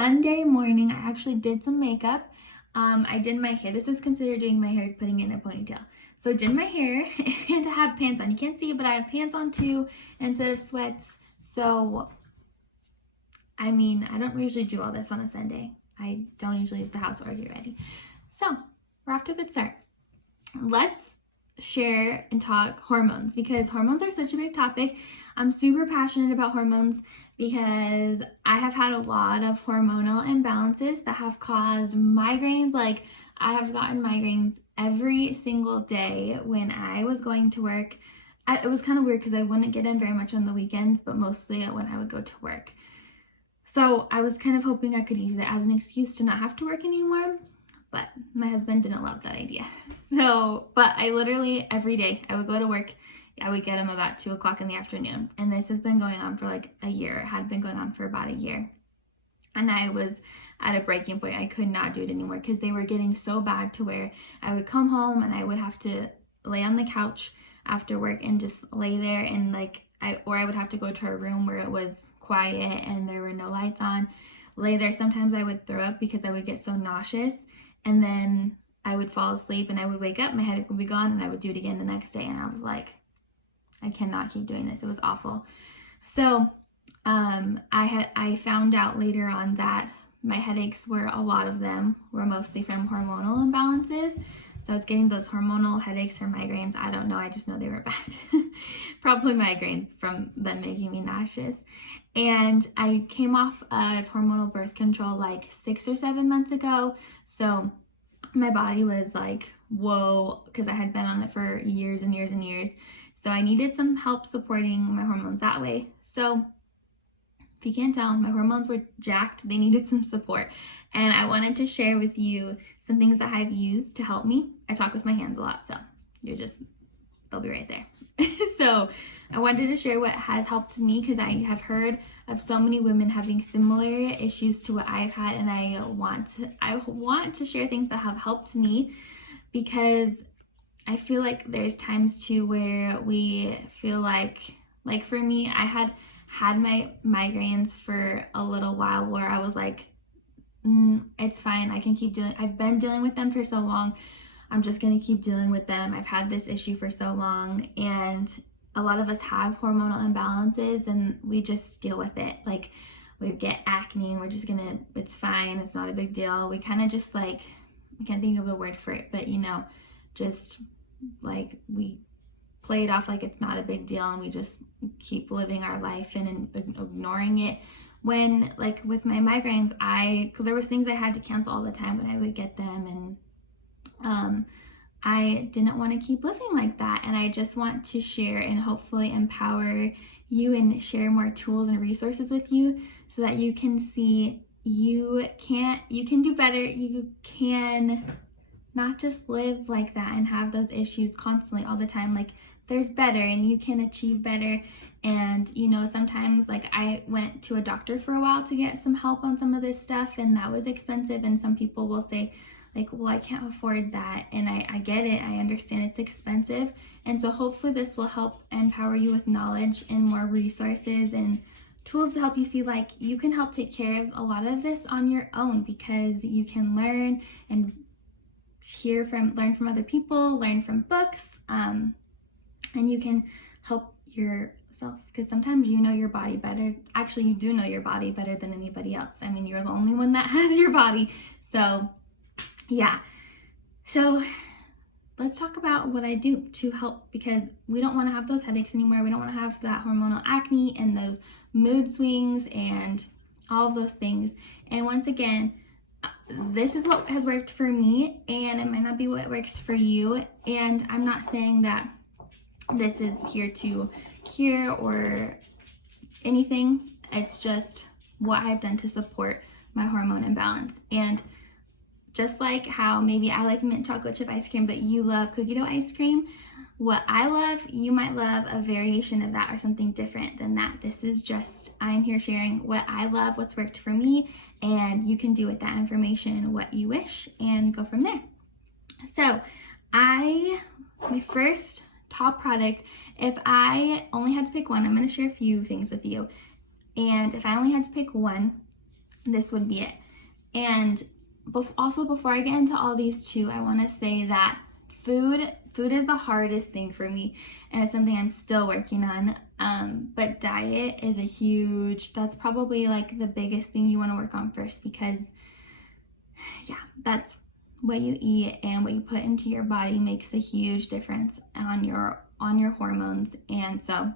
Sunday morning. I actually did some makeup. I did my hair. This is considered doing my hair, putting it in a ponytail. So I did my hair and I have pants on. You can't see it, but I have pants on too instead of sweats. So, I mean, I don't usually do all this on a Sunday. I don't usually leave the house or get ready. So, we're off to a good start. Let's share and talk hormones, because hormones are such a big topic. I'm super passionate about hormones because I have had a lot of hormonal imbalances that have caused migraines. Like, I have gotten migraines every single day when I was going to work. It was kind of weird because I wouldn't get them very much on the weekends, but mostly when I would go to work. So I was kind of hoping I could use it as an excuse to not have to work anymore. But my husband didn't love that idea. But I literally, every day, I would go to work. I would get him about 2 o'clock in the afternoon. And this has been going on for like a year. It had been going on for about a year. And I was at a breaking point. I could not do it anymore because they were getting so bad to where I would come home and I would have to lay on the couch after work and just lay there, and I would have to go to a room where it was quiet and there were no lights on. Lay there. Sometimes I would throw up because I would get so nauseous. And then I would fall asleep and I would wake up, my headache would be gone, and I would do it again the next day. And I was like, I cannot keep doing this. It was awful. So I found out later on that my headaches a lot of them were mostly from hormonal imbalances. So I was getting those hormonal headaches or migraines. I don't know. I just know they were bad. Probably migraines from them making me nauseous. And I came off of hormonal birth control like 6 or 7 months ago. So my body was like, whoa, because I had been on it for years and years and years. So I needed some help supporting my hormones that way. So if you can't tell, my hormones were jacked. They needed some support. And I wanted to share with you some things that I've used to help me. I talk with my hands a lot, so they'll be right there. So I wanted to share what has helped me, because I have heard of so many women having similar issues to what I've had, and I want to share things that have helped me, because I feel like there's times too where we feel like for me, I had my migraines for a little while where I was like, it's fine. I can keep dealing. I've been dealing with them for so long. I'm just going to keep dealing with them. I've had this issue for so long. And a lot of us have hormonal imbalances and we just deal with it. Like, we get acne and we're just it's fine. It's not a big deal. We kind of just I can't think of a word for it, but just we play it off like it's not a big deal, and we just keep living our life and ignoring it. When with my migraines, there was things I had to cancel all the time when I would get them, and I didn't want to keep living like that. And I just want to share and hopefully empower you and share more tools and resources with you so that you can see you can do better. You can not just live like that and have those issues constantly all the time. There's better, and you can achieve better. And sometimes I went to a doctor for a while to get some help on some of this stuff, and that was expensive. And some people will say well, I can't afford that. And I get it. I understand it's expensive. And so hopefully this will help empower you with knowledge and more resources and tools to help you see you can help take care of a lot of this on your own, because you can learn and learn from other people, learn from books, and you can help yourself, because sometimes you know your body better. Actually, you do know your body better than anybody else. I mean, you're the only one that has your body. So yeah. So let's talk about what I do to help, because we don't want to have those headaches anymore. We don't want to have that hormonal acne and those mood swings and all of those things. And once again, this is what has worked for me, and it might not be what works for you. And I'm not saying that this is here to cure or anything. It's just what I've done to support my hormone imbalance. And just like how maybe I like mint chocolate chip ice cream, but you love cookie dough ice cream, what I love, you might love a variation of that or something different than that. This is just, I'm here sharing what I love, what's worked for me, and you can do with that information what you wish and go from there. So my first top product, if I only had to pick one, I'm going to share a few things with you. And if I only had to pick one, this would be it. And also, before I get into all these too, I want to say that food is the hardest thing for me, and it's something I'm still working on. But diet is that's probably like the biggest thing you want to work on first, because yeah, that's what you eat and what you put into your body makes a huge difference on your hormones. And so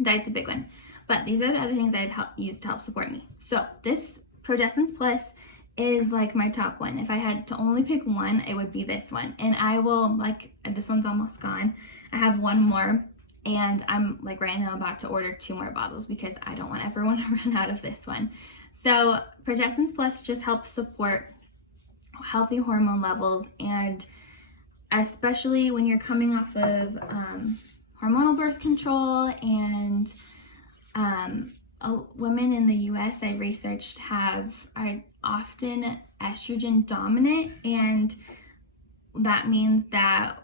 diet's a big one. But these are the other things I've used to help support me. So this Progestins Plus is like my top one. If I had to only pick one, it would be this one. And I will, like, this one's almost gone. I have one more, and I'm like right now about to order 2 more bottles because I don't want everyone to run out of this one. So Progestins Plus just helps support healthy hormone levels, and especially when you're coming off of hormonal birth control, and women in the US I researched are often estrogen dominant, and that means that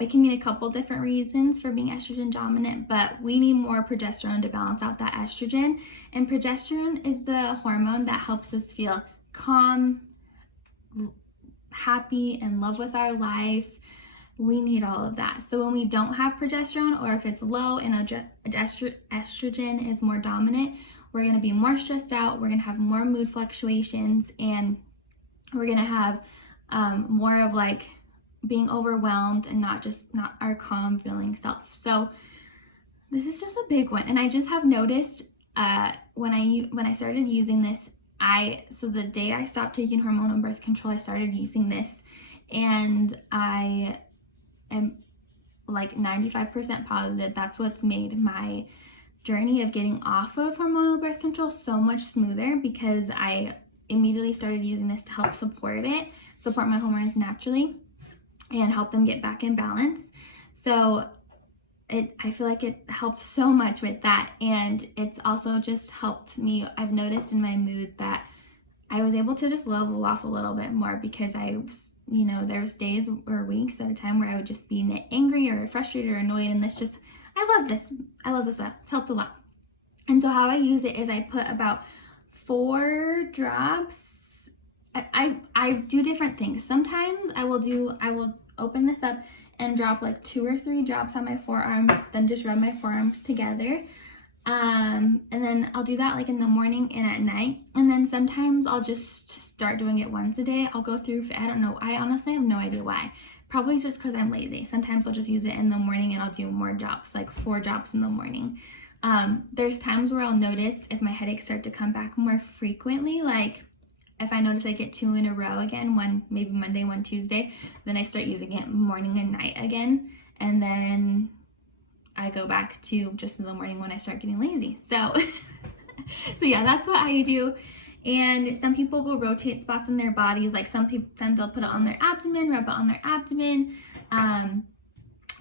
it can mean a couple different reasons for being estrogen dominant, but we need more progesterone to balance out that estrogen. And progesterone is the hormone that helps us feel calm, happy, and love with our life. We need all of that. So when we don't have progesterone, or if it's low and estrogen is more dominant, we're going to be more stressed out, we're going to have more mood fluctuations, and we're going to have more of like being overwhelmed and not our calm feeling self. So this is just a big one. And I just have noticed when I started using this, so the day I stopped taking hormonal birth control, I started using this, and I am like 95% positive that's what's made my journey of getting off of hormonal birth control so much smoother, because I immediately started using this to help support my hormones naturally and help them get back in balance. So I feel like it helped so much with that, and it's also just helped me. I've noticed in my mood that I was able to just level off a little bit more, because there's days or weeks at a time where I would just be angry or frustrated or annoyed, and I love this stuff. It's helped a lot. And so how I use it is I put about 4 drops. I do different things. Sometimes I will open this up and drop like 2 or 3 drops on my forearms, then just rub my forearms together. And then I'll do that like in the morning and at night. And then sometimes I'll just start doing it once a day. I'll go through, I don't know, I honestly have no idea why. Probably just because I'm lazy. Sometimes I'll just use it in the morning and I'll do more drops, like 4 drops in the morning. There's times where I'll notice if my headaches start to come back more frequently, like if I notice I get 2 in a row again, one maybe Monday, one Tuesday, then I start using it morning and night again. And then I go back to just in the morning when I start getting lazy. So yeah, that's what I do. And some people will rotate spots in their bodies. Like sometimes they'll put it on their abdomen, rub it on their abdomen,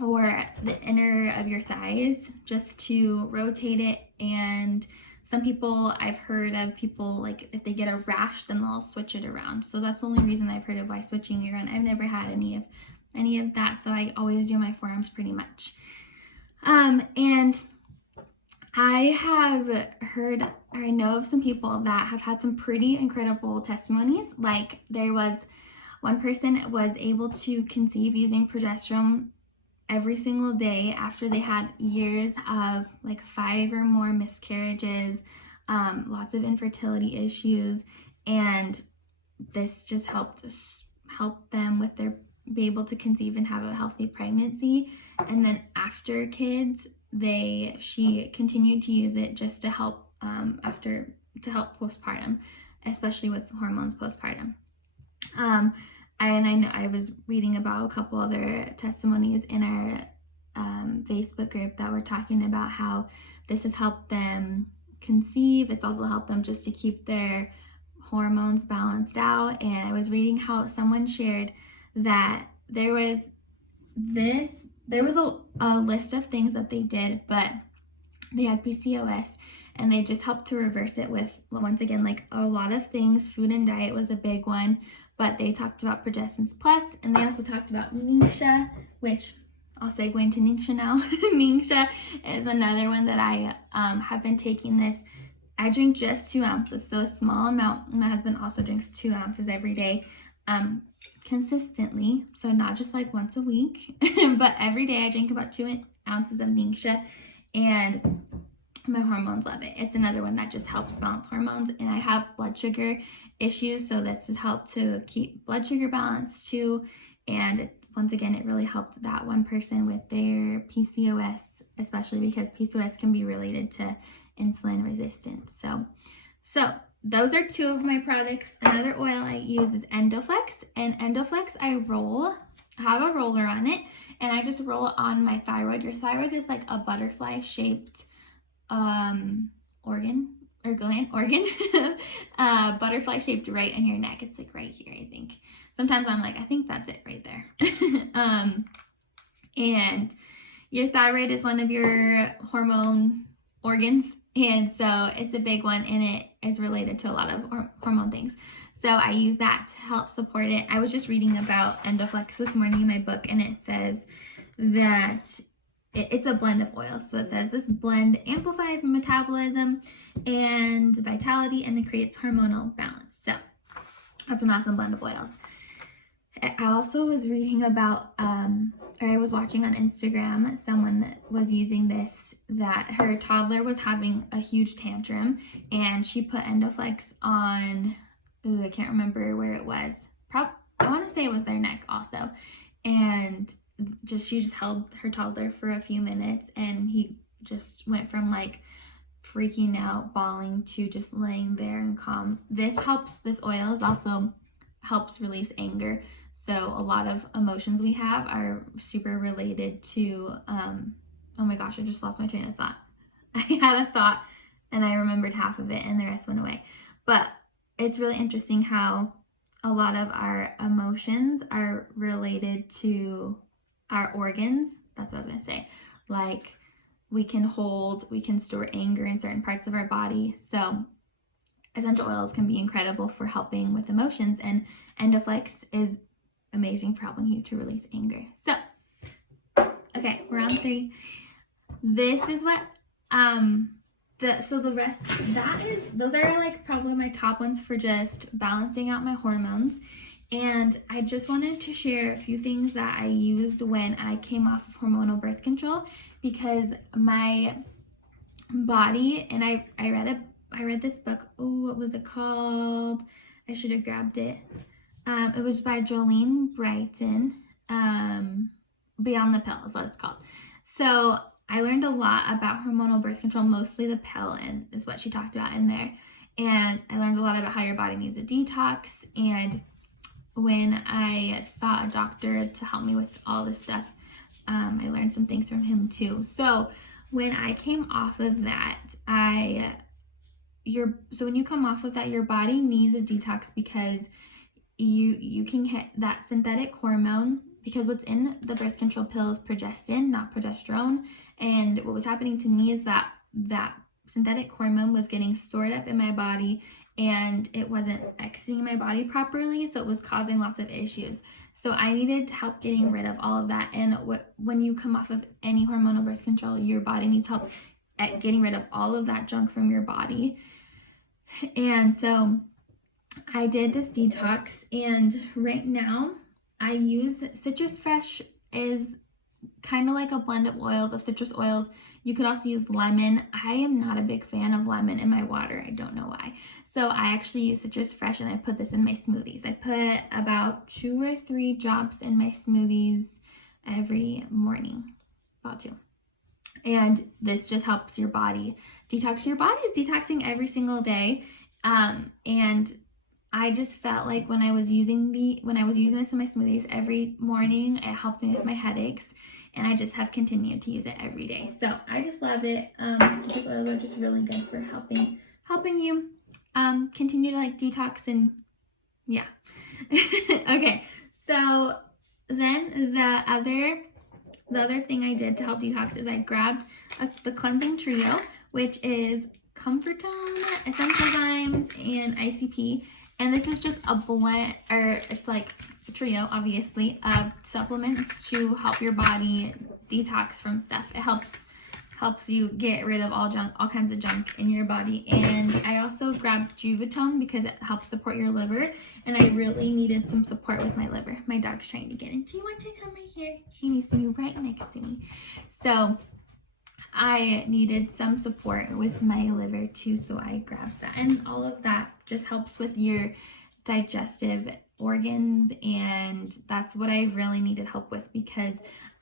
or the inner of your thighs, just to rotate it. And some people, I've heard of people, like if they get a rash, then they'll switch it around. So that's the only reason I've heard of why switching it around. I've never had any of that, so I always do my forearms pretty much. And I have heard, or I know of some people that have had some pretty incredible testimonies. Like there was one person was able to conceive using progesterone every single day after they had years of like 5 or more miscarriages, lots of infertility issues, and this just helped them with be able to conceive and have a healthy pregnancy. And then after kids, she continued to use it just to help postpartum, especially with hormones postpartum. And I know I was reading about a couple other testimonies in our Facebook group that were talking about how this has helped them conceive. It's also helped them just to keep their hormones balanced out. And I was reading how someone shared that there was a list of things that they did, but they had PCOS, and they just helped to reverse it with, once again, like a lot of things. Food and diet was a big one, but they talked about Progestins Plus, and they also talked about Ningxia, which I'll segue into Ningxia now. Ningxia is another one that I have been taking this I drink just 2 ounces, so a small amount. My husband also drinks 2 ounces every day, consistently. So not just like once a week, but every day I drink about 2 ounces of Ningxia, and my hormones love it. It's another one that just helps balance hormones, and I have blood sugar issues, so this has helped to keep blood sugar balanced too. And once again, it really helped that one person with their PCOS, especially because PCOS can be related to insulin resistance. So those are 2 of my products. Another oil I use is Endoflex, and Endoflex I have a roller on it, and I just roll it on my thyroid. Your thyroid is like a butterfly shaped organ or gland organ butterfly shaped right in your neck. It's like right here, I think. Sometimes I'm like, I think that's it right there. And your thyroid is one of your hormone organs, and so it's a big one, and it is related to a lot of hormone things. So I use that to help support it. I was just reading about Endoflex this morning in my book, and it says that it's a blend of oils. So it says this blend amplifies metabolism and vitality, and it creates hormonal balance. So that's an awesome blend of oils. I also was reading about, or I was watching on Instagram, someone was using this, that her toddler was having a huge tantrum, and she put Endoflex on, I can't remember where it was. I want to say it was their neck also. And she just held her toddler for a few minutes, and he just went from like freaking out, bawling, to just laying there and calm. This oil is also helps release anger. So a lot of emotions we have are super related to, oh my gosh, I just lost my train of thought. I had a thought and I remembered half of it and the rest went away. But it's really interesting how a lot of our emotions are related to our organs. That's what I was going to say. Like we can store anger in certain parts of our body. So essential oils can be incredible for helping with emotions, and Endoflex is amazing for helping you to release anger. So, okay, we're on 3. This is what, the rest, those are like probably my top ones for just balancing out my hormones. And I just wanted to share a few things that I used when I came off of hormonal birth control, because my body, and I read this book. Oh, what was it called? I should have grabbed it. It was by Jolene Brighton. Beyond the Pill is what it's called. So I learned a lot about hormonal birth control, mostly the pill, and is what she talked about in there. And I learned a lot about how your body needs a detox. And when I saw a doctor to help me with all this stuff, I learned some things from him too. So when I came off of that, when you come off of that, your body needs a detox, because you can get that synthetic hormone, because what's in the birth control pill is progestin, not progesterone. And what was happening to me is that synthetic hormone was getting stored up in my body, and it wasn't exiting my body properly, so it was causing lots of issues. So I needed help getting rid of all of that. And when you come off of any hormonal birth control, your body needs help at getting rid of all of that junk from your body. And so I did this detox, and right now I use Citrus Fresh. Is kind of like a blend of oils, of citrus oils. You could also use lemon. I am not a big fan of lemon in my water. I don't know why. So I actually use Citrus Fresh, and I put this in my smoothies. I put about 2 or 3 drops in my smoothies every morning, about 2. And this just helps your body detox. Your body is detoxing every single day. And I just felt like when I was using this in my smoothies every morning, it helped me with my headaches, and I just have continued to use it every day. So I just love it. Citrus oils are just really good for helping you continue to like detox, and yeah. Okay, so then the other thing I did to help detox is I grabbed the cleansing trio, which is Comfortone, Essential Zymes, and ICP. And this is just a blend, or it's like a trio, obviously, of supplements to help your body detox from stuff. It helps helps you get rid of all kinds of junk in your body. And I also grabbed Juvatone because it helps support your liver, and I really needed some support with my liver. My dog's trying to get in. Do you want to come right here? He needs to be right next to me. So I needed some support with my liver too, so I grabbed that. And all of that just helps with your digestive organs, and that's what I really needed help with, because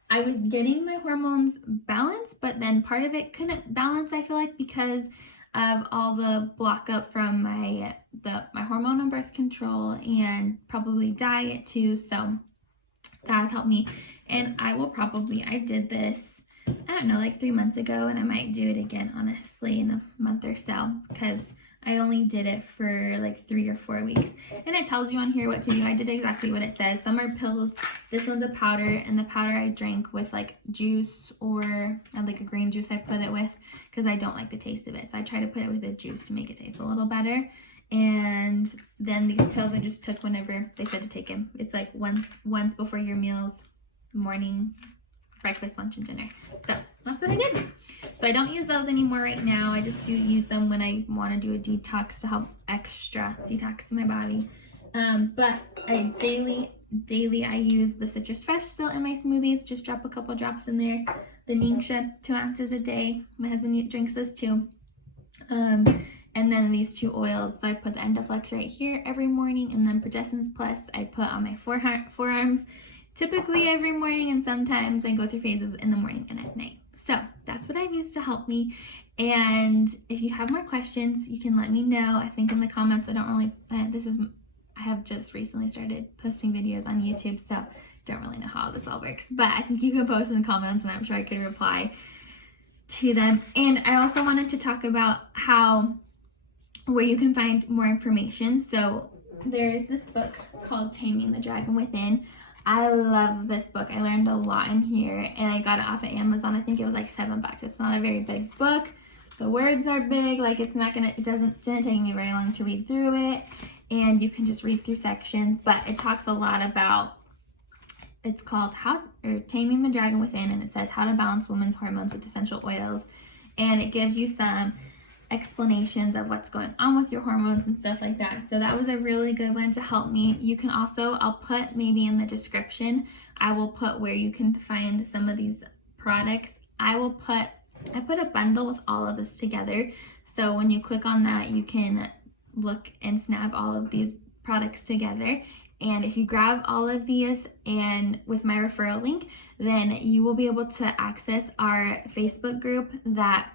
I was getting my hormones balanced, but then part of it couldn't balance, I feel like, because of all the block up from my hormonal birth control and probably diet too. So that has helped me. And I did this, I don't know, like 3 months ago, and I might do it again, honestly, in a month or so, because I only did it for like 3 or 4 weeks. And it tells you on here what to do. I did exactly what it says. Some are pills. This one's a powder, and the powder I drank with like juice, or like a green juice I put it with, because I don't like the taste of it. So I try to put it with a juice to make it taste a little better. And then these pills I just took whenever they said to take them. It's like once before your meals, morning, breakfast, lunch, and dinner. So that's what I did. So I don't use those anymore right now. I just do use them when I want to do a detox to help extra detox my body. But I daily I use the citrus fresh still in my smoothies. Just drop a couple drops in there. The Ningxia, 2 ounces a day. My husband drinks this too. And then these 2 oils. So I put the Endoflex right here every morning, and then Progestins Plus I put on my forearms, typically every morning, and sometimes I go through phases in the morning and at night. So that's what I've used to help me. And if you have more questions, you can let me know. I think in the comments, I have just recently started posting videos on YouTube, so don't really know how this all works. But I think you can post in the comments, and I'm sure I could reply to them. And I also wanted to talk about where you can find more information. So there is this book called Taming the Dragon Within. I love this book. I learned a lot in here, and I got it off of Amazon. I think it was like $7. It's not a very big book. The words are big. Like it didn't take me very long to read through it, and you can just read through sections. But it talks a lot about. It's called Taming the Dragon Within, and it says how to balance women's hormones with essential oils, and it gives you some explanations of what's going on with your hormones and stuff like that. So that was a really good one to help me. You can also, I'll put maybe in the description, I will put where you can find some of these products. I put a bundle with all of this together. So when you click on that, you can look and snag all of these products together. And if you grab all of these and with my referral link, then you will be able to access our Facebook group that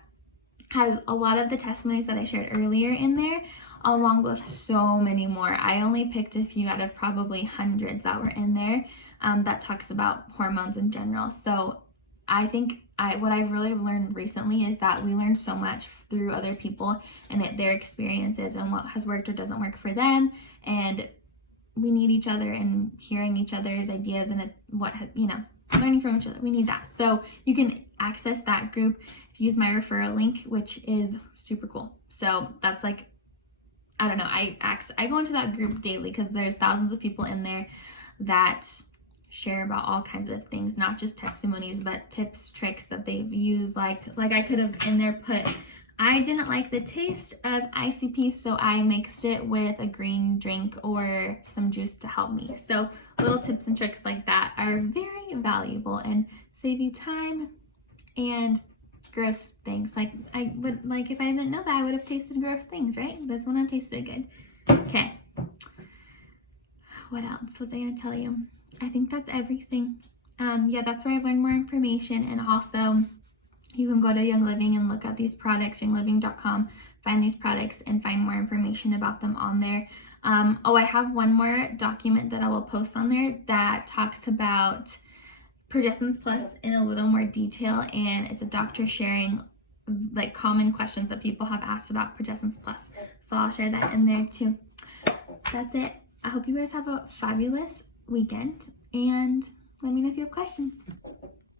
has a lot of the testimonies that I shared earlier in there, along with so many more. I only picked a few out of probably hundreds that were in there that talks about hormones in general. So I think what I've really learned recently is that we learn so much through other people and their experiences and what has worked or doesn't work for them. And we need each other and hearing each other's ideas and learning from each other. We need that. So you can access that group if you use my referral link, which is super cool. So that's like, I don't know, I go into that group daily because there's thousands of people in there that share about all kinds of things, not just testimonies, but tips, tricks that they've used. Like I could have in there put, I didn't like the taste of ICP, so I mixed it with a green drink or some juice to help me. So little tips and tricks like that are very valuable and save you time and gross things. Like if I didn't know that, I would have tasted gross things, right? This one tasted good. Okay. What else was I going to tell you? I think that's everything. Yeah, that's where I've learned more information. And also, you can go to Young Living and look at these products, youngliving.com, find these products and find more information about them on there. I have one more document that I will post on there that talks about Progestins Plus in a little more detail, and it's a doctor sharing like common questions that people have asked about Progestins Plus. So I'll share that in there too. That's it. I hope you guys have a fabulous weekend, and let me know if you have questions.